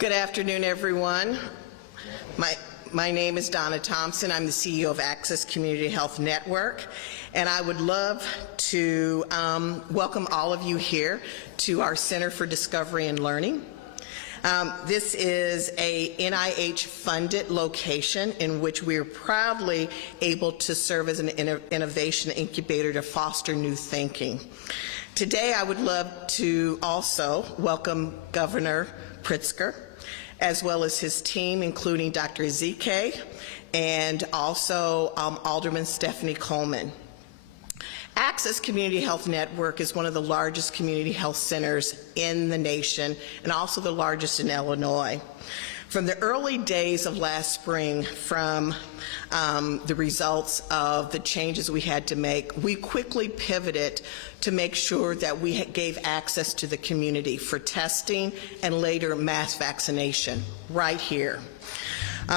Good afternoon, everyone. My name is Donna Thompson. I'm the CEO of Access Community Health Network, and I would love to welcome all of you here to our Center for Discovery and Learning. This is a NIH-funded location in which we are proudly able to serve as an innovation incubator to foster new thinking. Today, I would love to also welcome Governor Pritzker, as well as his team, including Dr. Ezike and also Alderman Stephanie Coleman. Access Community Health Network is one of the largest community health centers in the nation and also the largest in Illinois. From the early days of last spring, from the results of the changes we had to make, we quickly pivoted to make sure that we gave access to the community for testing and later mass vaccination right here.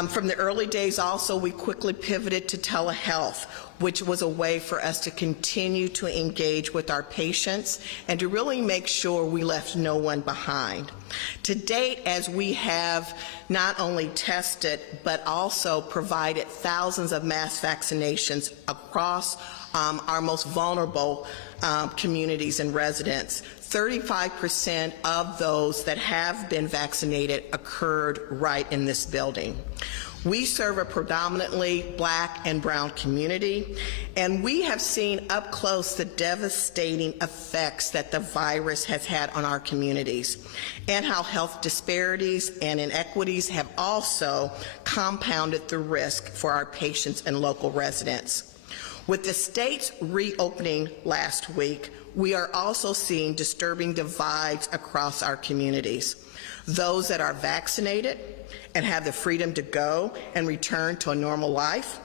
From the early days also, we quickly pivoted to telehealth, which was a way for us to continue to engage with our patients and to really make sure we left no one behind. To date, as we have not only tested, but also provided thousands of mass vaccinations across our most vulnerable communities and residents, 35% of those that have been vaccinated occurred right in this building. We serve a predominantly Black and brown community, and we have seen up close the devastating effects that the virus has had on our communities, and how health disparities and inequities have also compounded the risk for our patients and local residents. With the state's reopening last week, we are also seeing disturbing divides across our communities. Those that are vaccinated and have the freedom to go and return to a normal life,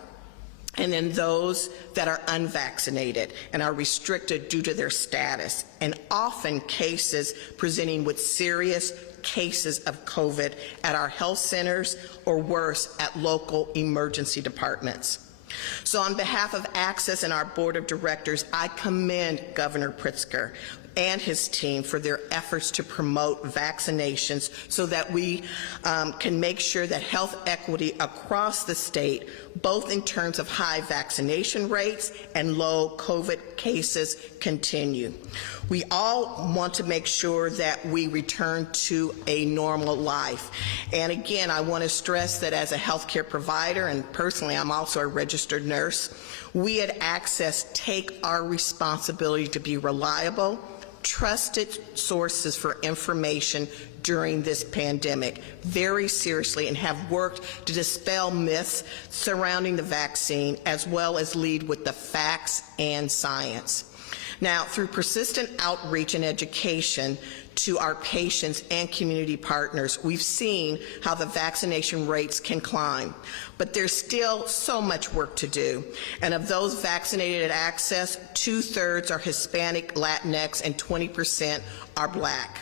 and then those that are unvaccinated and are restricted due to their status, and often cases presenting with serious cases of COVID at our health centers or worse, at local emergency departments. So on behalf of Access and our board of directors, I commend Governor Pritzker and his team for their efforts to promote vaccinations so that we can make sure that health equity across the state, both in terms of high vaccination rates and low COVID cases, continue. We all want to make sure that we return to a normal life. And again, I want to stress that as a healthcare provider, and personally I'm also a registered nurse, we at Access take our responsibility to be reliable, trusted sources for information during this pandemic very seriously, and have worked to dispel myths surrounding the vaccine, as well as lead with the facts and science. Now, through persistent outreach and education to our patients and community partners, we've seen how the vaccination rates can climb, but there's still so much work to do. And of those vaccinated at Access, 2/3 are Hispanic, Latinx, and 20% are Black.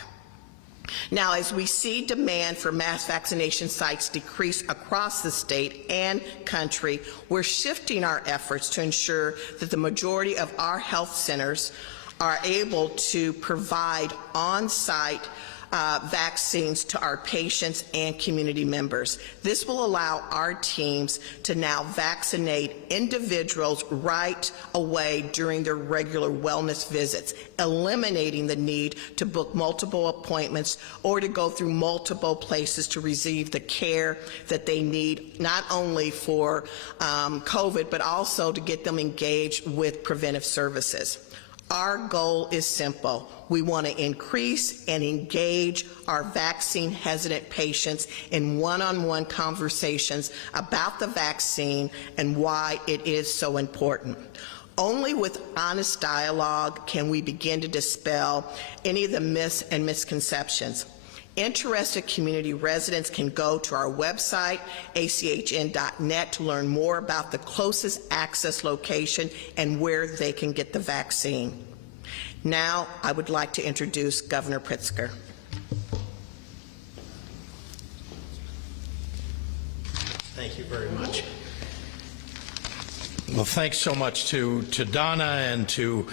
Now, as we see demand for mass vaccination sites decrease across the state and country, we're shifting our efforts to ensure that the majority of our health centers are able to provide on-site vaccines to our patients and community members. This will allow our teams to now vaccinate individuals right away during their regular wellness visits, eliminating the need to book multiple appointments or to go through multiple places to receive the care that they need, not only for COVID, but also to get them engaged with preventive services. Our goal is simple. We want to increase and engage our vaccine-hesitant patients in one-on-one conversations about the vaccine and why it is so important. Only with honest dialogue can we begin to dispel any of the myths and misconceptions. Interested community residents can go to our website, achn.net, to learn more about the closest access location and where they can get the vaccine. Now, I would like to introduce Governor Pritzker. Thank you very much. Well, thanks so much to Donna and to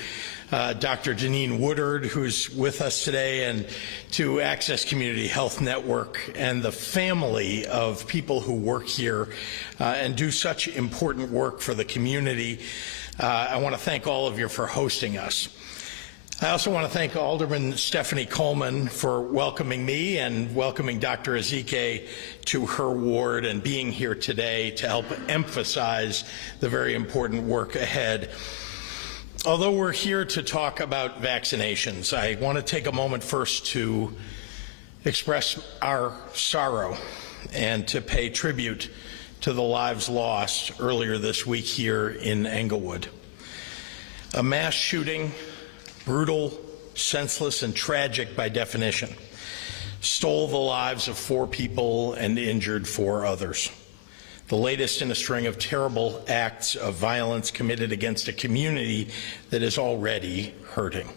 Dr. Janine Woodard, who's with us today, and to Access Community Health Network and the family of people who work here and do such important work for the community. I want to thank all of you for hosting us. I also want to thank Alderman Stephanie Coleman for welcoming me and welcoming Dr. Ezike to her ward and being here today to help emphasize the very important work ahead. Although we're here to talk about vaccinations, I want to take a moment first to express our sorrow and to pay tribute to the lives lost earlier this week here in Englewood. A mass shooting, brutal, senseless, and tragic by definition, stole the lives of 4 people and injured 4 others. The latest in a string of terrible acts of violence committed against a community that is already hurting.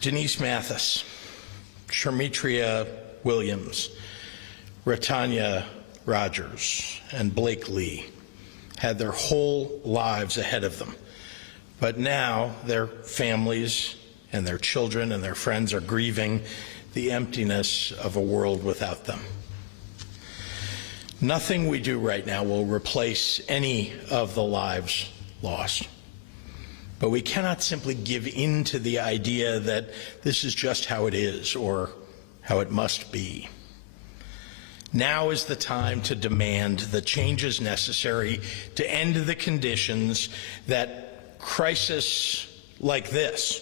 Denise Mathis, Shermitria Williams, Ratanya Rogers, and Blake Lee had their whole lives ahead of them. But now their families and their children and their friends are grieving the emptiness of a world without them. Nothing we do right now will replace any of the lives lost. But we cannot simply give in to the idea that this is just how it is or how it must be. Now is the time to demand the changes necessary to end the conditions that crisis like this,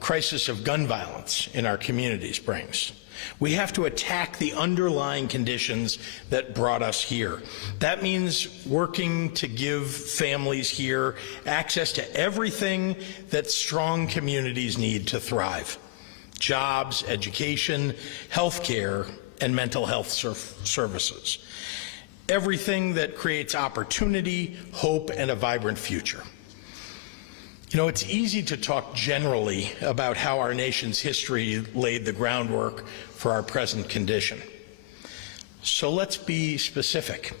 crisis of gun violence in our communities brings. We have to attack the underlying conditions that brought us here. That means working to give families here access to everything that strong communities need to thrive: jobs, education, health care, and mental health services. Everything that creates opportunity, hope, and a vibrant future. You know, it's easy to talk generally about how our nation's history laid the groundwork for our present condition. So let's be specific.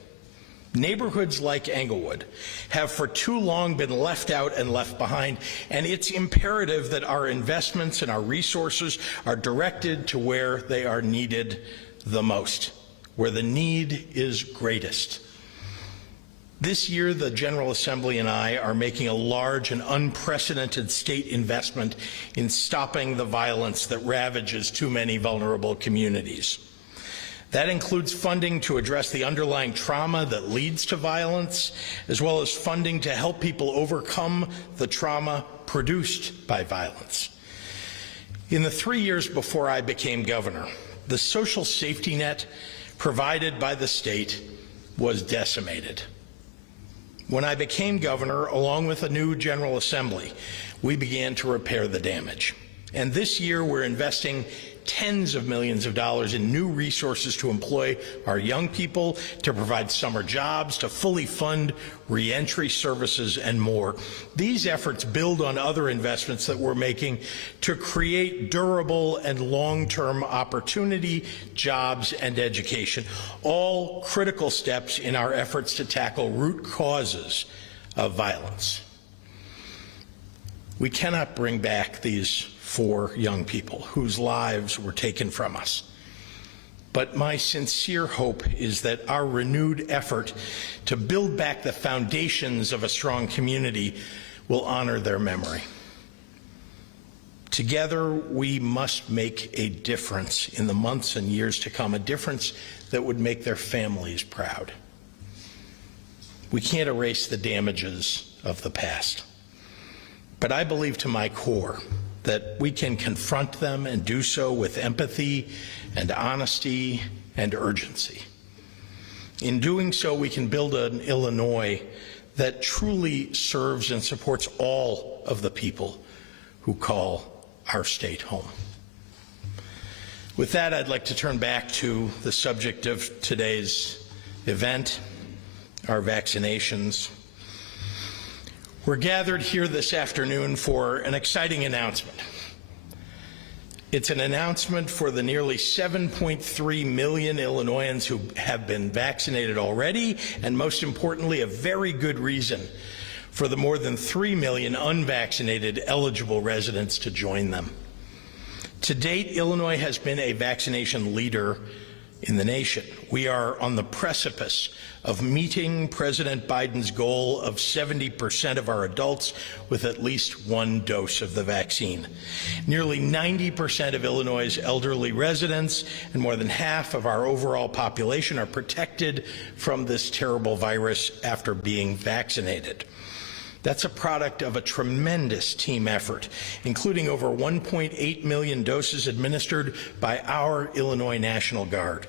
Neighborhoods like Englewood have for too long been left out and left behind, and it's imperative that our investments and our resources are directed to where they are needed the most, where the need is greatest. This year, the General Assembly and I are making a large and unprecedented state investment in stopping the violence that ravages too many vulnerable communities. That includes funding to address the underlying trauma that leads to violence, as well as funding to help people overcome the trauma produced by violence. In the 3 years before I became governor, the social safety net provided by the state was decimated. When I became governor, along with a new General Assembly, we began to repair the damage. And this year, we're investing tens of millions of dollars in new resources to employ our young people, to provide summer jobs, to fully fund reentry services, and more. These efforts build on other investments that we're making to create durable and long-term opportunity, jobs, and education, all critical steps in our efforts to tackle root causes of violence. We cannot bring back these 4 young people whose lives were taken from us. But my sincere hope is that our renewed effort to build back the foundations of a strong community will honor their memory. Together, we must make a difference in the months and years to come, a difference that would make their families proud. We can't erase the damages of the past, but I believe to my core that we can confront them and do so with empathy and honesty and urgency. In doing so, we can build an Illinois that truly serves and supports all of the people who call our state home. With that, I'd like to turn back to the subject of today's event, our vaccinations. We're gathered here this afternoon for an exciting announcement. It's an announcement for the nearly 7.3 million Illinoisans who have been vaccinated already, and most importantly, a very good reason for the more than 3 million unvaccinated eligible residents to join them. To date, Illinois has been a vaccination leader in the nation. We are on the precipice of meeting President Biden's goal of 70% of our adults with at least one dose of the vaccine. Nearly 90% of Illinois' elderly residents and more than half of our overall population are protected from this terrible virus after being vaccinated. That's a product of a tremendous team effort, including over 1.8 million doses administered by our Illinois National Guard,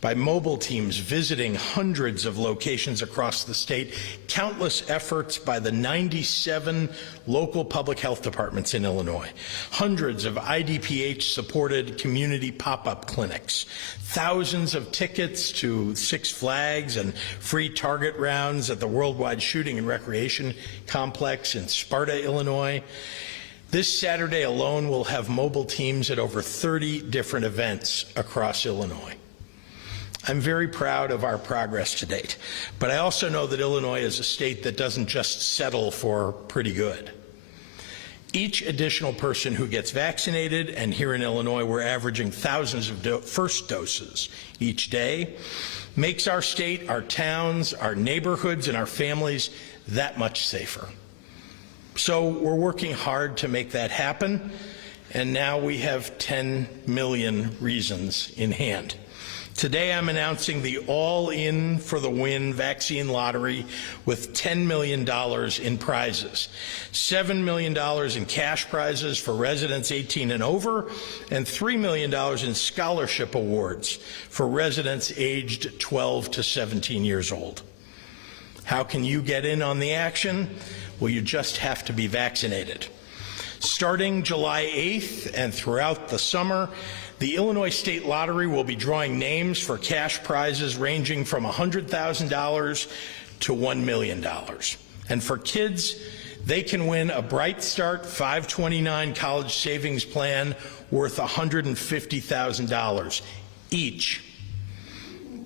by mobile teams visiting hundreds of locations across the state, countless efforts by the 97 local public health departments in Illinois, hundreds of IDPH-supported community pop-up clinics, thousands of tickets to Six Flags and free Target rounds at the Worldwide Shooting and Recreation Complex in Sparta, Illinois. This Saturday alone, we'll have mobile teams at over 30 different events across Illinois. I'm very proud of our progress to date, but I also know that Illinois is a state that doesn't just settle for pretty good. Each additional person who gets vaccinated, and here in Illinois we're averaging thousands of first doses each day, makes our state, our towns, our neighborhoods, and our families that much safer. So we're working hard to make that happen, and now we have 10 million reasons in hand. Today I'm announcing the All-In for the Win vaccine lottery with $10 million in prizes, $7 million in cash prizes for residents 18 and over, and $3 million in scholarship awards for residents aged 12 to 17 years old. How can you get in on the action? Well, you just have to be vaccinated. Starting July 8th and throughout the summer, the Illinois State Lottery will be drawing names for cash prizes ranging from $100,000 to $1 million. And for kids, they can win a Bright Start 529 college savings plan worth $150,000 each.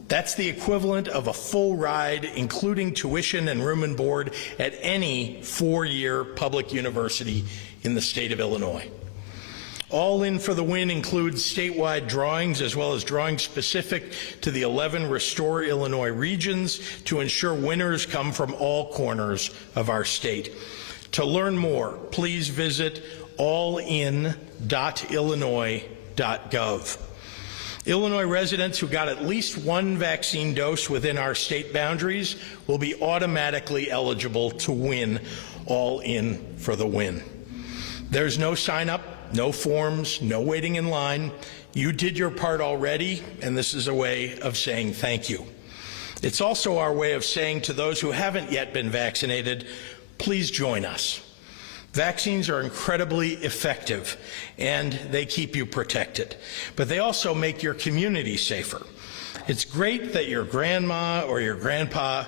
That's the equivalent of a full ride, including tuition and room and board, at any four-year public university in the state of Illinois. All In for the Win includes statewide drawings as well as drawings specific to the 11 Restore Illinois regions to ensure winners come from all corners of our state. To learn more, please visit allin.illinois.gov. Illinois residents who got at least one vaccine dose within our state boundaries will be automatically eligible to win All In for the Win. There's no sign-up, no forms, no waiting in line. You did your part already, and this is a way of saying thank you. It's also our way of saying to those who haven't yet been vaccinated, please join us. Vaccines are incredibly effective, and they keep you protected, but they also make your community safer. It's great that your grandma or your grandpa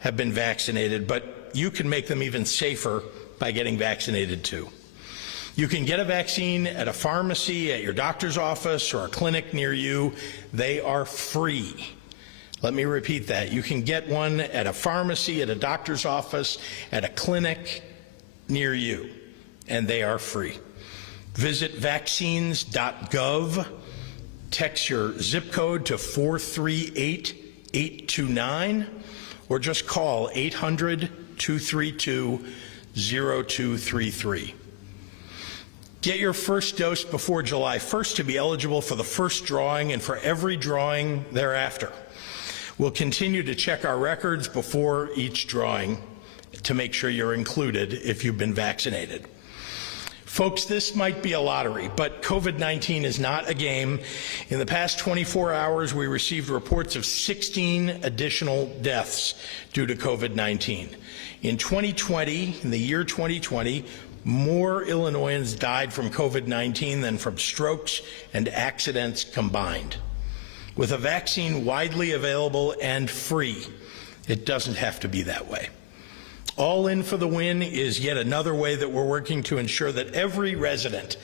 have been vaccinated, but you can make them even safer by getting vaccinated too. You can get a vaccine at a pharmacy, at your doctor's office, or a clinic near you. They are free. Let me repeat that. You can get one at a pharmacy, at a doctor's office, at a clinic near you, and they are free. Visit vaccines.gov, text your zip code to 438-829, or just call 800-232-0233. Get your first dose before July 1st to be eligible for the first drawing and for every drawing thereafter. We'll continue to check our records before each drawing to make sure you're included if you've been vaccinated. Folks, this might be a lottery, but COVID-19 is not a game. In the past 24 hours, we received reports of 16 additional deaths due to COVID-19. In 2020, in the year 2020, more Illinoisans died from COVID-19 than from strokes and accidents combined. With a vaccine widely available and free, it doesn't have to be that way. All In for the Win is yet another way that we're working to ensure that every resident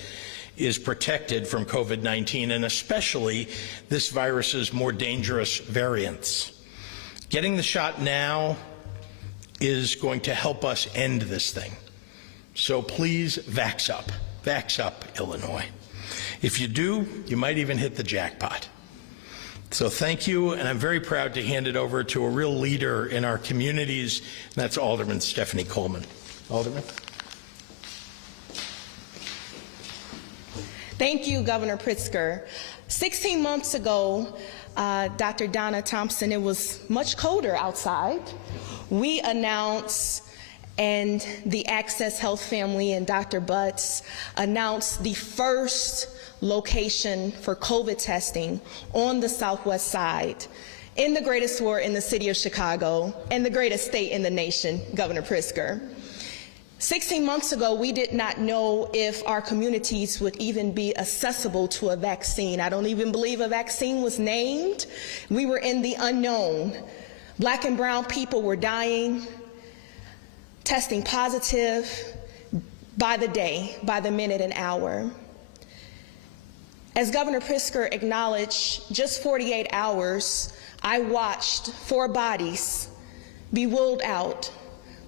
is protected from COVID-19, and especially this virus's more dangerous variants. Getting the shot now is going to help us end this thing. So please vax up, Illinois. If you do, you might even hit the jackpot. So thank you, and I'm very proud to hand it over to a real leader in our communities, and that's Alderman Stephanie Coleman. Alderman. Thank you, Governor Pritzker. 16 months ago, Dr. Donna Thompson, it was much colder outside. We announced, and the Access Health family and Dr. Butts announced the first location for COVID testing on the Southwest side in the greatest war in the city of Chicago and the greatest state in the nation, Governor Pritzker. 16 months ago, we did not know if our communities would even be accessible to a vaccine. I don't even believe a vaccine was named. We were in the unknown. Black and brown people were dying, testing positive by the day, by the minute and hour. As Governor Pritzker acknowledged, just 48 hours, I watched 4 bodies be wheeled out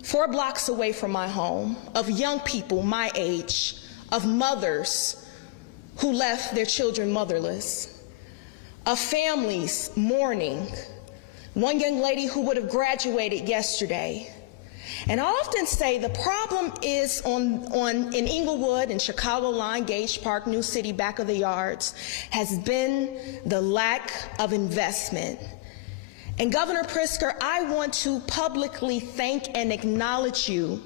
4 blocks away from my home, of young people my age, of mothers who left their children motherless, of families mourning, one young lady who would have graduated yesterday. And I often say the problem is in Inglewood and Chicagoline, Gage Park, New City, back of the yards, has been the lack of investment. And Governor Pritzker, I want to publicly thank and acknowledge you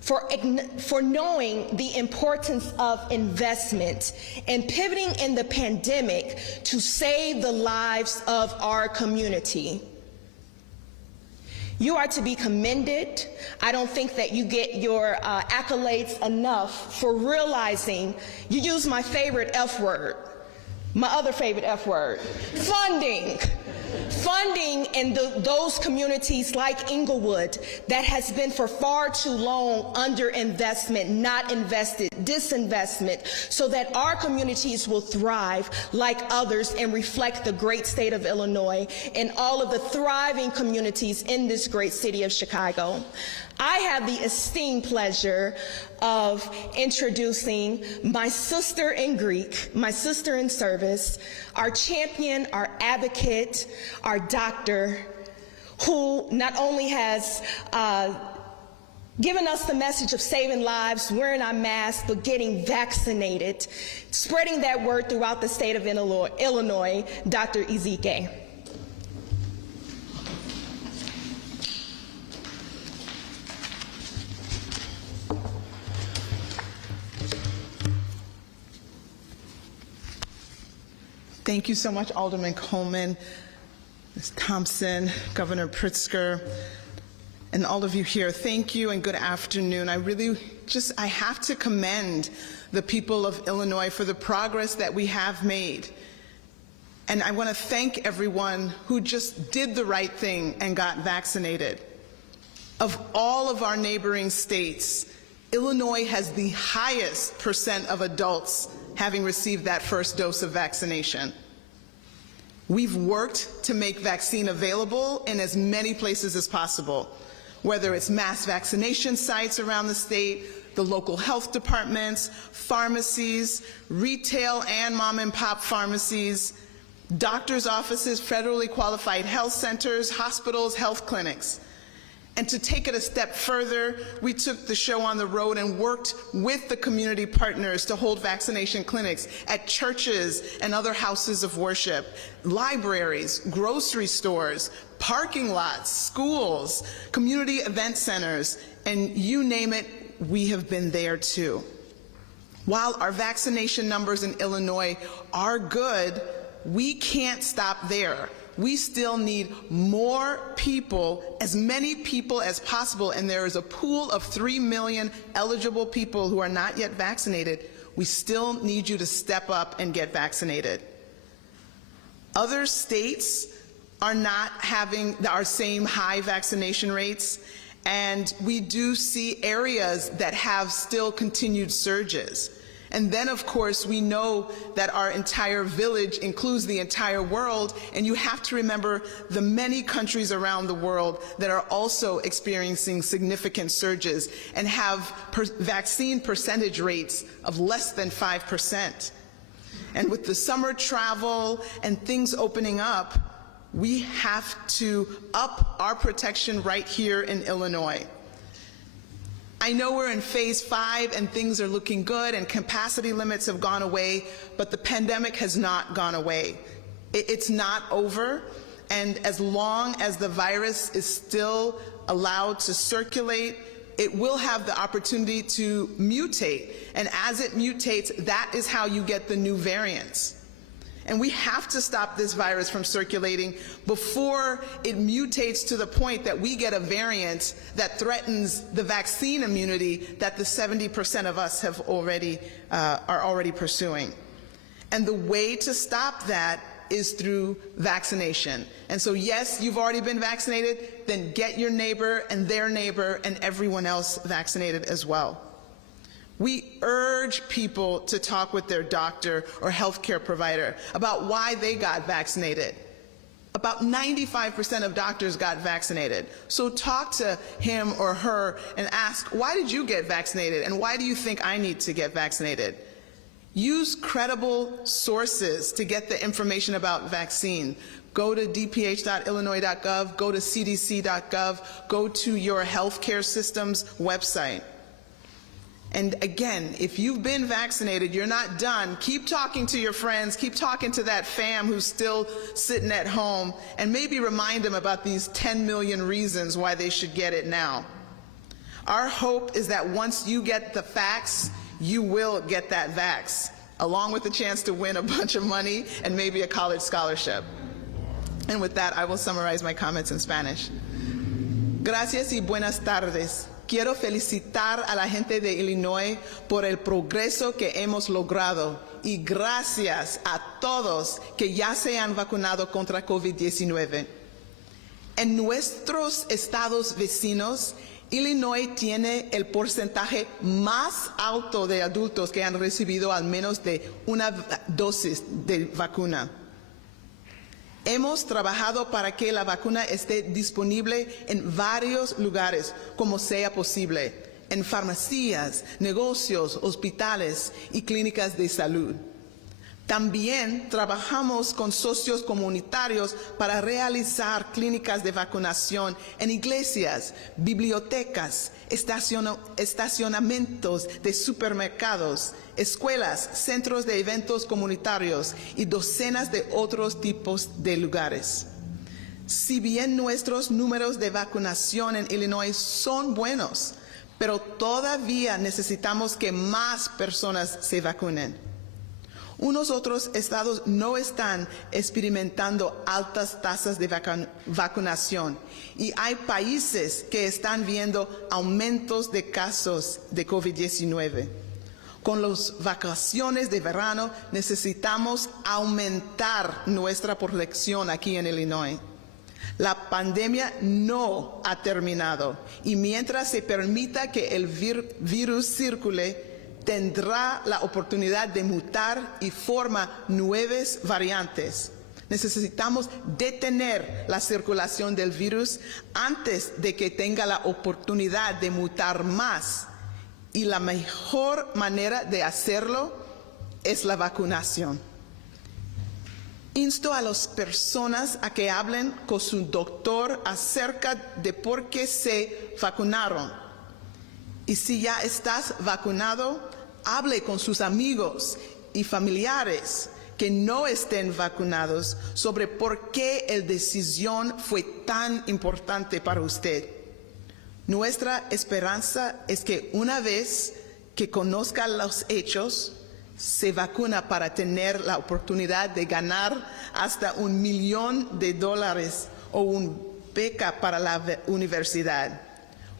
for knowing the importance of investment and pivoting in the pandemic to save the lives of our community. You are to be commended. I don't think that you get your accolades enough for realizing, you use my favorite F word, my other favorite F word, funding. Funding in those communities like Inglewood that has been for far too long underinvestment, not invested, disinvestment, so that our communities will thrive like others and reflect the great state of Illinois and all of the thriving communities in this great city of Chicago. I have the esteemed pleasure of introducing my sister in Greek, my sister in service, our champion, our advocate, our doctor, who not only has given us the message of saving lives, wearing our masks, but getting vaccinated, spreading that word throughout the state of Illinois, Dr. Ezike. Thank you so much, Alderman Coleman, Ms. Thompson, Governor Pritzker, and all of you here. Thank you and good afternoon. I have to commend the people of Illinois for the progress that we have made. And I want to thank everyone who just did the right thing and got vaccinated. Of all of our neighboring states, Illinois has the highest % of adults having received that first dose of vaccination. We've worked to make vaccine available in as many places as possible, whether it's mass vaccination sites around the state, the local health departments, pharmacies, retail and mom and pop pharmacies, doctors' offices, federally qualified health centers, hospitals, health clinics. And to take it a step further, we took the show on the road and worked with the community partners to hold vaccination clinics at churches and other houses of worship, libraries, grocery stores, parking lots, schools, community event centers, and you name it, we have been there too. While our vaccination numbers in Illinois are good, we can't stop there. We still need more people, as many people as possible, and there is a pool of 3 million eligible people who are not yet vaccinated. We still need you to step up and get vaccinated. Other states are not having our same high vaccination rates, and we do see areas that have still continued surges. And then, of course, we know that our entire village includes the entire world, and you have to remember the many countries around the world that are also experiencing significant surges and have vaccine percentage rates of less than 5%. And with the summer travel and things opening up, we have to up our protection right here in Illinois. I know we're in phase 5 and things are looking good and capacity limits have gone away, but the pandemic has not gone away. It's not over, and as long as the virus is still allowed to circulate, it will have the opportunity to mutate. And as it mutates, that is how you get the new variants. And we have to stop this virus from circulating before it mutates to the point that we get a variant that threatens the vaccine immunity that the 70% of us have are already pursuing. And the way to stop that is through vaccination. And so yes, you've already been vaccinated, then get your neighbor and everyone else vaccinated as well. We urge people to talk with their doctor or healthcare provider about why they got vaccinated. About 95% of doctors got vaccinated. So talk to him or her and ask, why did you get vaccinated and why do you think I need to get vaccinated? Use credible sources to get the information about vaccine. Go to dph.illinois.gov, go to cdc.gov, go to your healthcare system's website. And again, if you've been vaccinated, you're not done. Keep talking to your friends, keep talking to that fam who's still sitting at home, and maybe remind them about these 10 million reasons why they should get it now. Our hope is that once you get the facts, you will get that vax, along with the chance to win a bunch of money and maybe a college scholarship. And with that, I will summarize my comments in Spanish. Gracias y buenas tardes. Quiero felicitar a la gente de Illinois por el progreso que hemos logrado y gracias a todos que ya se han vacunado contra COVID-19. En nuestros estados vecinos, Illinois tiene el porcentaje más alto de adultos que han recibido al menos de una dosis de vacuna. Hemos trabajado para que la vacuna esté disponible en varios lugares, como sea posible, en farmacias, negocios, hospitales y clínicas de salud. También trabajamos con socios comunitarios para realizar clínicas de vacunación en iglesias, bibliotecas, estacionamientos de supermercados, escuelas, centros de eventos comunitarios y docenas de otros tipos de lugares. Si bien nuestros números de vacunación en Illinois son buenos, pero todavía necesitamos que más personas se vacunen. Unos otros estados no están experimentando altas tasas de vacunación y hay países que están viendo aumentos de casos de COVID-19. Con las vacaciones de verano necesitamos aumentar nuestra protección aquí en Illinois. La pandemia no ha terminado y mientras se permita que el virus circule, tendrá la oportunidad de mutar y forma nuevas variantes. Necesitamos detener la circulación del virus antes de que tenga la oportunidad de mutar más. Y la mejor manera de hacerlo es la vacunación. Insto a las personas a que hablen con su doctor acerca de por qué se vacunaron. Y si ya estás vacunado, hable con sus amigos y familiares que no estén vacunados sobre por qué la decisión fue tan importante para usted. Nuestra esperanza es que una vez que conozca los hechos, se vacuna para tener la oportunidad de ganar hasta $1 millón o una beca para la universidad.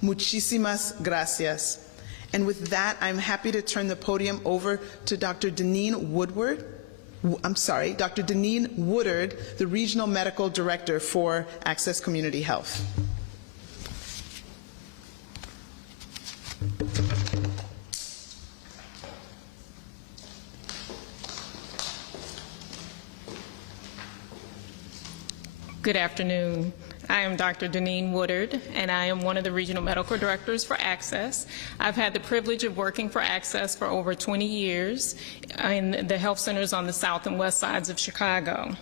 Muchísimas gracias. And with that, I'm happy to turn the podium over to Dr. Deneen Woodard, the Regional Medical Director for Access Community Health. Good afternoon. I am Dr. Deneen Woodard, and I am one of the regional medical directors for Access. I've had the privilege of working for Access for over 20 years in the health centers on the south and west sides of Chicago.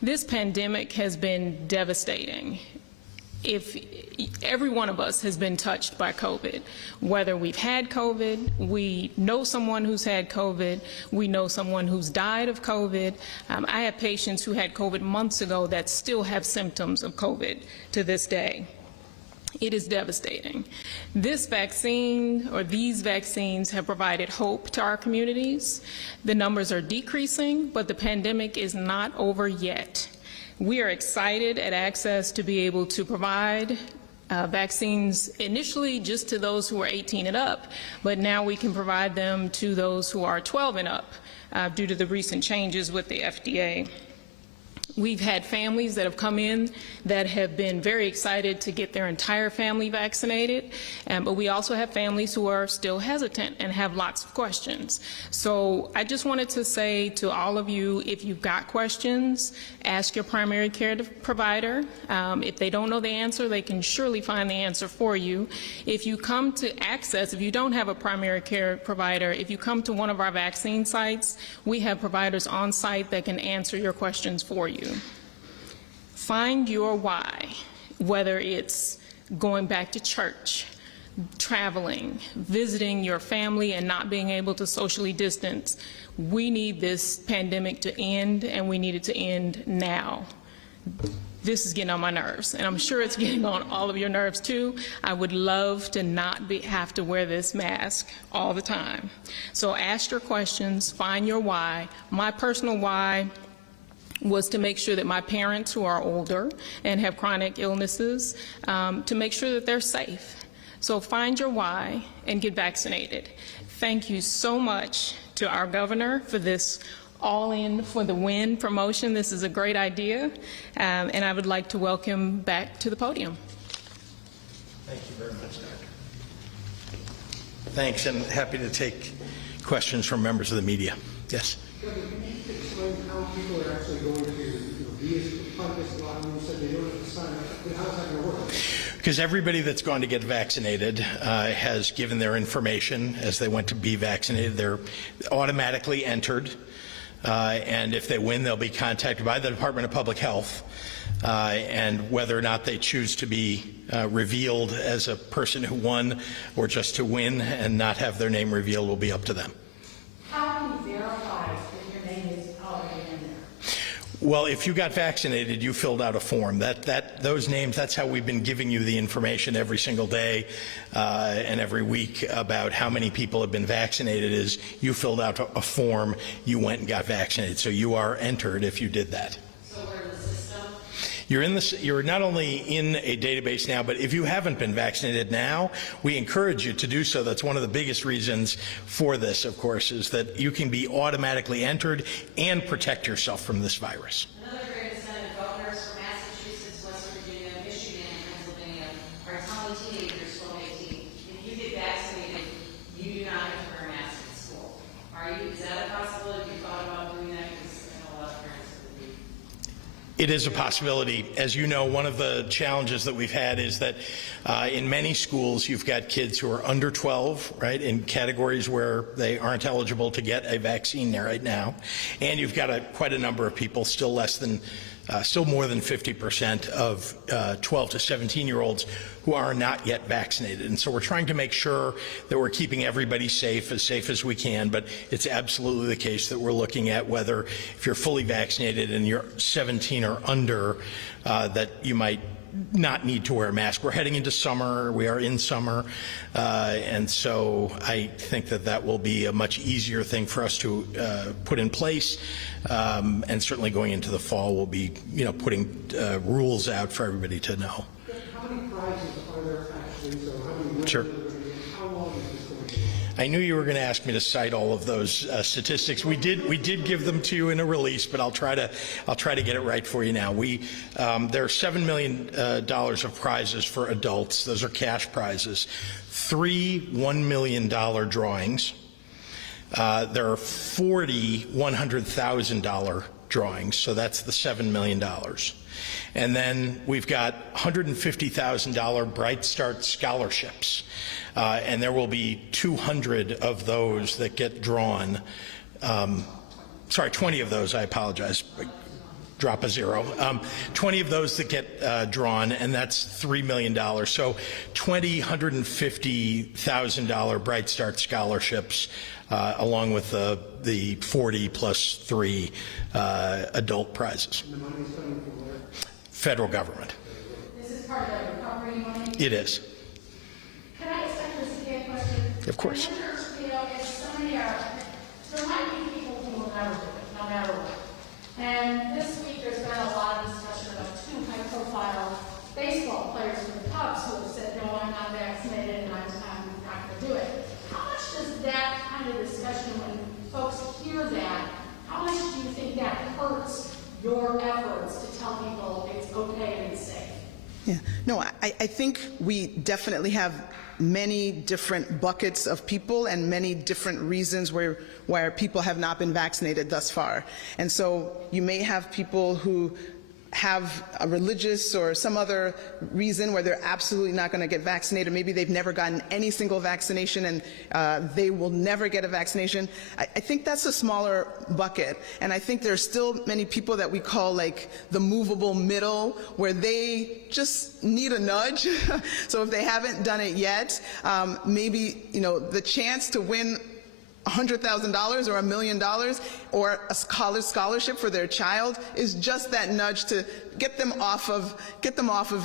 This pandemic has been devastating. If every one of us has been touched by COVID, whether we've had COVID, we know someone who's had COVID, we know someone who's died of COVID. I have patients who had COVID months ago that still have symptoms of COVID to this day. It is devastating. This vaccine, or these vaccines, have provided hope to our communities. The numbers are decreasing, but the pandemic is not over yet. We are excited at Access to be able to provide vaccines initially just to those who are 18 and up, but now we can provide them to those who are 12 and up due to the recent changes with the FDA. We've had families that have come in that have been very excited to get their entire family vaccinated, but we also have families who are still hesitant and have lots of questions. So I just wanted to say to all of you, if you've got questions, ask your primary care provider. If they don't know the answer, they can surely find the answer for you. If you come to Access, if you don't have a primary care provider, if you come to one of our vaccine sites, we have providers on site that can answer your questions for you. Find your why, whether it's going back to church, traveling, visiting your family and not being able to socially distance. We need this pandemic to end, and we need it to end now. This is getting on my nerves, and I'm sure it's getting on all of your nerves too. I would love to not have to wear this mask all the time. So ask your questions, find your why. My personal why was to make sure that my parents who are older and have chronic illnesses, to make sure that they're safe. So find your why and get vaccinated. Thank you so much to our governor for this All In for the Win promotion. This is a great idea, and I would like to welcome back to the podium. Thank you very much, Doctor. Thanks, and happy to take questions from members of the media. Yes? How people are actually going to be as part of this law, and you said they don't have to sign up. How is that going to work? Because everybody that's gone to get vaccinated has given their information as they went to be vaccinated. They're automatically entered, and if they win, they'll be contacted by the Department of Public Health, and whether or not they choose to be revealed as a person who won or just to win and not have their name revealed will be up to them. How can you verify if your name is already in there? Well, if you got vaccinated, you filled out a form. Those names, that's how we've been giving you the information every single day and every week about how many people have been vaccinated is you filled out a form, you went and got vaccinated. So you are entered if you did that. So we're in the system? You're not only in a database now, but if you haven't been vaccinated now, we encourage you to do so. That's one of the biggest reasons for this, of course, is that you can be automatically entered and protect yourself from this virus. Another great incentive, governors from Massachusetts, West Virginia, Michigan, and Pennsylvania are telling teenagers 12, 18, if you get vaccinated, you do not have to wear a mask at school. Is that a possibility? Have you thought about doing that? Because I know a lot of parents would be. It is a possibility. As you know, one of the challenges that we've had is that in many schools you've got kids who are under 12, right, in categories where they aren't eligible to get a vaccine right now, and you've got quite a number of people, still more than 50% of 12 to 17-year-olds who are not yet vaccinated. And so we're trying to make sure that we're keeping everybody safe as we can, but it's absolutely the case that we're looking at whether if you're fully vaccinated and you're 17 or under, that you might not need to wear a mask. We're heading into summer. We are in summer. And so I think that will be a much easier thing for us to put in place. And certainly going into the fall, we'll be, putting rules out for everybody to know. How many prizes are there actually? So how many winners Sure. are there going to be? How long is this going to be? I knew you were going to ask me to cite all of those statistics. We did give them to you in a release, but I'll try to get it right for you now. There are $7 million of prizes for adults. Those are cash prizes. 3 $1 million drawings. There are 40 $100,000 drawings, so that's the $7 million. And then we've got $150,000 Bright Start scholarships. And there will be 200 of those that get drawn. 20 of those, I apologize. Drop a zero. 20 of those that get drawn, and that's $3 million. So $150,000 Bright Start scholarships, along with the 40 plus 3 adult prizes. And the money is coming from where? Federal government. This is part of the recovery money. It is. Can I ask a question? Of course. I wonder, if somebody there might be people who will never do it, no matter what. And this week there's been a lot of discussion about 2 high-profile baseball players for the Cubs who have said, no, I'm not vaccinated and I'm not going to do it. How much does that kind of discussion, when folks hear that, how much do you think that hurts your efforts to tell people it's okay and it's safe? Yeah, no, I think we definitely have many different buckets of people and many different reasons where people have not been vaccinated thus far. And so you may have people who have a religious or some other reason where they're absolutely not going to get vaccinated. Maybe they've never gotten any single vaccination and they will never get a vaccination. I think that's a smaller bucket. And I think there's still many people that we call like the movable middle, where they just need a nudge. So if they haven't done it yet, maybe, the chance to win $100,000 or $1 million or a college scholarship for their child is just that nudge to get them off of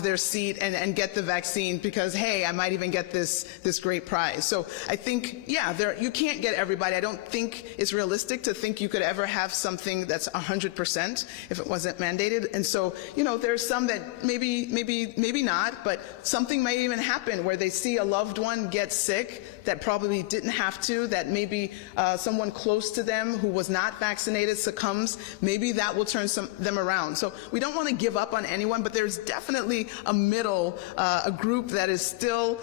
their seat and get the vaccine, because hey, I might even get this great prize. So I think, you can't get everybody. I don't think it's realistic to think you could ever have something that's 100% if it wasn't mandated. And so, there's some that maybe not, but something might even happen where they see a loved one get sick that probably didn't have to, that maybe someone close to them who was not vaccinated succumbs. Maybe that will turn them around. So we don't want to give up on anyone, but there's definitely a middle, a group that is still,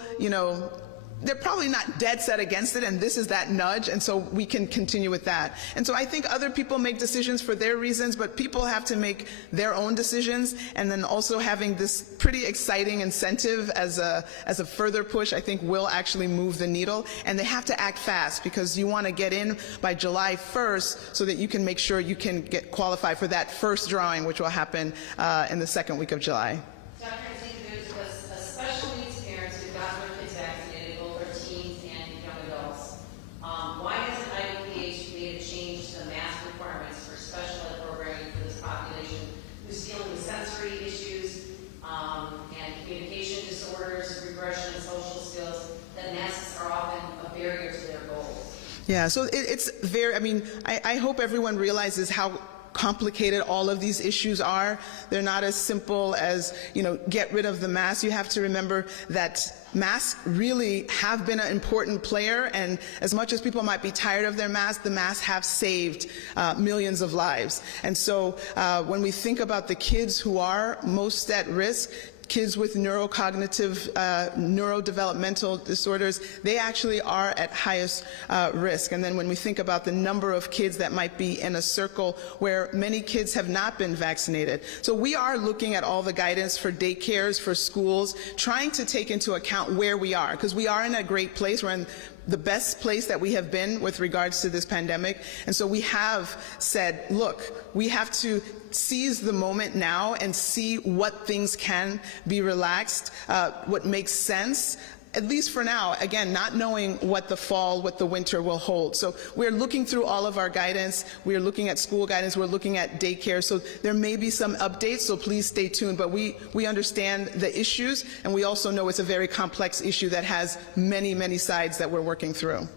they're probably not dead set against it, and this is that nudge, and so we can continue with that. And so I think other people make decisions for their reasons, but people have to make their own decisions, and then also having this pretty exciting incentive as a further push, I think will actually move the needle. And they have to act fast, because you want to get in by July 1st so that you can make sure you can get qualified for that first drawing, which will happen in the second week of July. Dr. There's a special needs parents who got their kids vaccinated, both our teens and young adults. Why hasn't IDPH made a change to the mask requirements for special ed programming for this population who's dealing with sensory issues and communication disorders, regression in social skills, that masks are often a barrier to their goals? Yeah, so it's very, I hope everyone realizes how complicated all of these issues are. They're not as simple as, get rid of the mask. You have to remember that masks really have been an important player, and as much as people might be tired of their masks, the masks have saved millions of lives. And so when we think about the kids who are most at risk, kids with neurocognitive, neurodevelopmental disorders, they actually are at highest risk. And then when we think about the number of kids that might be in a circle where many kids have not been vaccinated. So we are looking at all the guidance for daycares, for schools, trying to take into account where we are, because we are in a great place. We're in the best place that we have been with regards to this pandemic. And so we have said, look, we have to seize the moment now and see what things can be relaxed, what makes sense, at least for now, again, not knowing what the fall, what the winter will hold. So we're looking through all of our guidance. We're looking at school guidance. We're looking at daycare. So there may be some updates, so please stay tuned. But we understand the issues, and we also know it's a very complex issue that has many, many sides that we're working through.